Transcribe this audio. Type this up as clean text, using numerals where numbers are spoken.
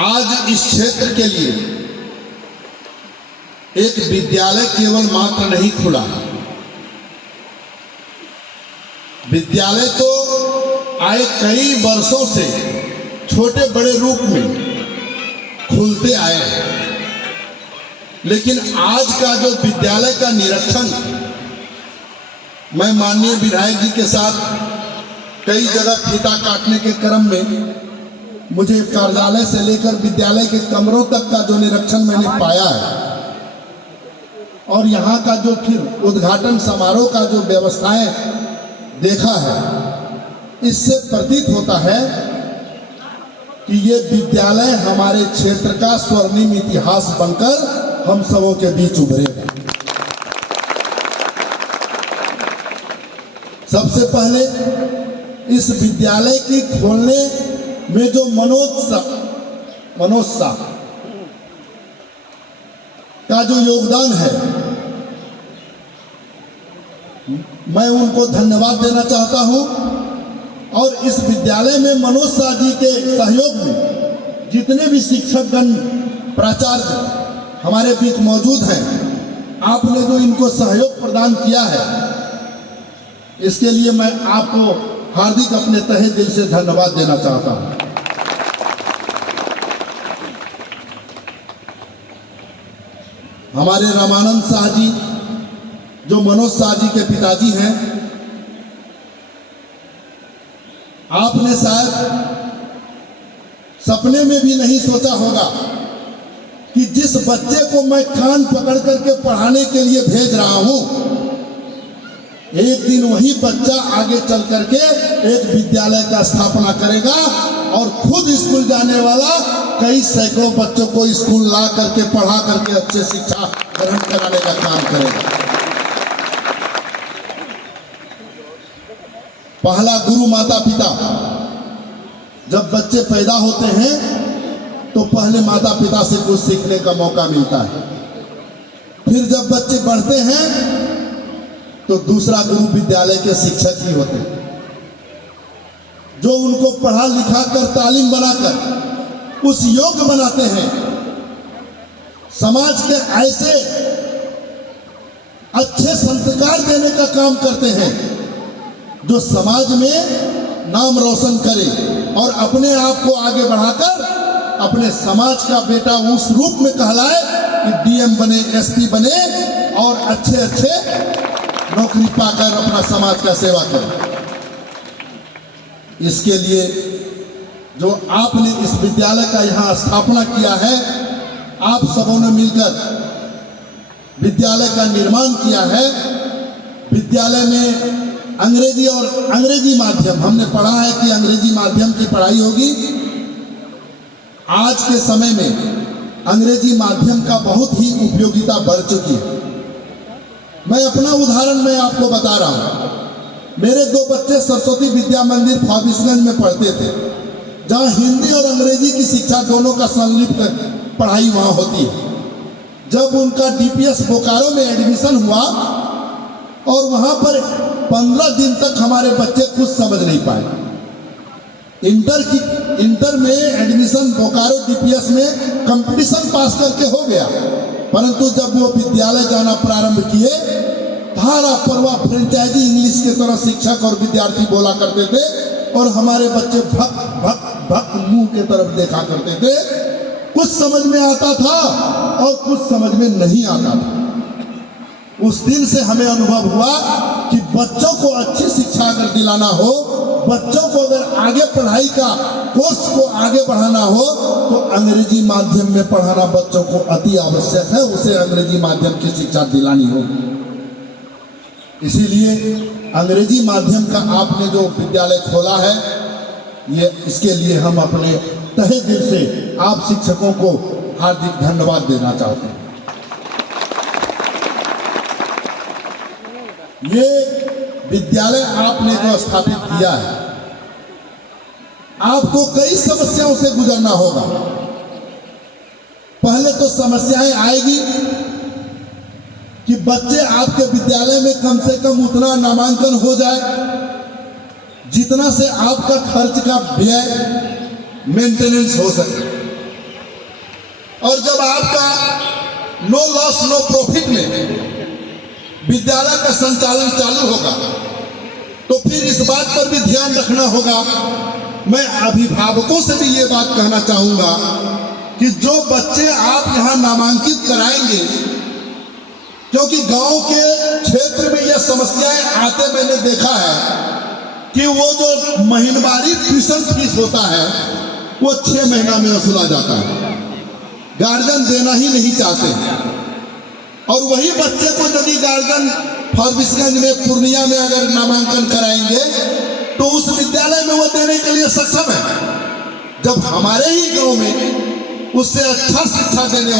आज इस क्षेत्र के लिए एक विद्यालय केवल मात्र नहीं खुला। विद्यालय तो आए कई वर्षों से छोटे बड़े रूप में खुलते आए हैं, लेकिन आज का जो विद्यालय का निरीक्षण मैं माननीय विधायक जी के साथ कई जगह फीता काटने के क्रम में मुझे कार्यालय से लेकर विद्यालय के कमरों तक का जो निरीक्षण मैंने पाया है और यहाँ का जो फिर उद्घाटन समारोह का जो व्यवस्थाएं देखा है, इससे प्रतीत होता है कि ये विद्यालय हमारे क्षेत्र का स्वर्णिम इतिहास बनकर हम सबों के बीच उभरेगा। सबसे पहले इस विद्यालय की खोलने में जो मनोत्साह का जो योगदान है, मैं उनको धन्यवाद देना चाहता हूं। और इस विद्यालय में मनोज शाह जी के सहयोग में जितने भी शिक्षकगण प्राचार्य हमारे बीच मौजूद हैं, आपने जो इनको सहयोग प्रदान किया है, इसके लिए मैं आपको हार्दिक अपने तहे दिल से धन्यवाद देना चाहता हूं। हमारे रामानंद शाह जी जो मनोज शाह जी के पिताजी हैं, आपने शायद सपने में भी नहीं सोचा होगा कि जिस बच्चे को मैं कान पकड़ करके पढ़ाने के लिए भेज रहा हूं, एक दिन वही बच्चा आगे चल करके एक विद्यालय का स्थापना करेगा और खुद स्कूल जाने वाला कई सैकड़ों बच्चों को स्कूल ला करके पढ़ा करके अच्छे शिक्षा ग्रहण कराने का काम करेगा। पहला गुरु माता पिता। जब बच्चे पैदा होते हैं तो पहले माता पिता से कुछ सीखने का मौका मिलता है। फिर जब बच्चे बढ़ते हैं तो दूसरा गुरु विद्यालय के शिक्षक ही होते हैं, जो उनको पढ़ा लिखा कर तालीम बनाकर उस योग्य बनाते हैं, समाज के ऐसे अच्छे संस्कार देने का काम करते हैं जो समाज में नाम रोशन करे और अपने आप को आगे बढ़ाकर अपने समाज का बेटा उस रूप में कहलाए कि डीएम बने, एसपी बने और अच्छे नौकरी पाकर अपना समाज का सेवा करे। इसके लिए जो आपने इस विद्यालय का यहाँ स्थापना किया है, आप सबों ने मिलकर विद्यालय का निर्माण किया है। विद्यालय में अंग्रेजी और अंग्रेजी माध्यम, हमने पढ़ा है कि अंग्रेजी माध्यम की पढ़ाई होगी। आज के समय में अंग्रेजी माध्यम का बहुत ही उपयोगिता बढ़ चुकी है। मैं अपना उदाहरण मैं आपको बता रहा हूं। मेरे दो बच्चे सरस्वती विद्या मंदिर फाबिसगंज में पढ़ते थे, जहां हिंदी और अंग्रेजी की शिक्षा दोनों का संलिप्त पढ़ाई वहां होती है। जब उनका डीपीएस बोकारो में एडमिशन हुआ और वहां पर 15 दिन तक हमारे बच्चे कुछ समझ नहीं पाए। इंटर में एडमिशन बोकारो डीपीएस में कंपटीशन पास करके हो गया, परंतु जब वो विद्यालय जाना प्रारंभ किए, धारा परवा फ्रेंचाइजी इंग्लिश के तरह शिक्षक और विद्यार्थी बोला करते थे और हमारे बच्चे भक भक भक मुंह के तरफ देखा करते थे। कुछ समझ में आता था और कुछ समझ में नहीं आता था। उस दिन से हमें अनुभव हुआ कि बच्चों को अच्छी शिक्षा अगर दिलाना हो, बच्चों को अगर आगे पढ़ाई का कोर्स को आगे बढ़ाना हो, तो अंग्रेजी माध्यम में पढ़ाना बच्चों को अति आवश्यक है। उसे अंग्रेजी माध्यम की शिक्षा दिलानी होगी। इसीलिए अंग्रेजी माध्यम का आपने जो विद्यालय खोला है, ये इसके लिए हम अपने तहे दिल से आप शिक्षकों को हार्दिक धन्यवाद देना चाहते हैं। ये विद्यालय आपने जो स्थापित किया है, आपको कई समस्याओं से गुजरना होगा। पहले तो समस्याएं आएगी कि बच्चे आपके विद्यालय में कम से कम उतना नामांकन हो जाए जितना से आपका खर्च का व्यय मेंटेनेंस हो सके। और जब आपका नो लॉस नो प्रॉफिट में विद्यालय का संचालन चालू होगा तो फिर इस बात पर भी ध्यान रखना होगा। मैं अभिभावकों से भी ये बात कहना चाहूँगा कि जो बच्चे आप यहाँ नामांकित कराएंगे, क्योंकि गांव के क्षेत्र में यह समस्याएं आते मैंने देखा है कि वो जो महीनवारी ट्यूशन फीस होता है वो 6 महीना में वसूला जाता है, गार्जियन देना ही नहीं चाहते। और वही बच्चे को यदि गार्जियन फॉरबिसगंज में, पूर्णिया में अगर नामांकन कराएंगे तो उस विद्यालय में वो देने के लिए सक्षम है, जब हमारे ही गांव में उससे अच्छा शिक्षा देने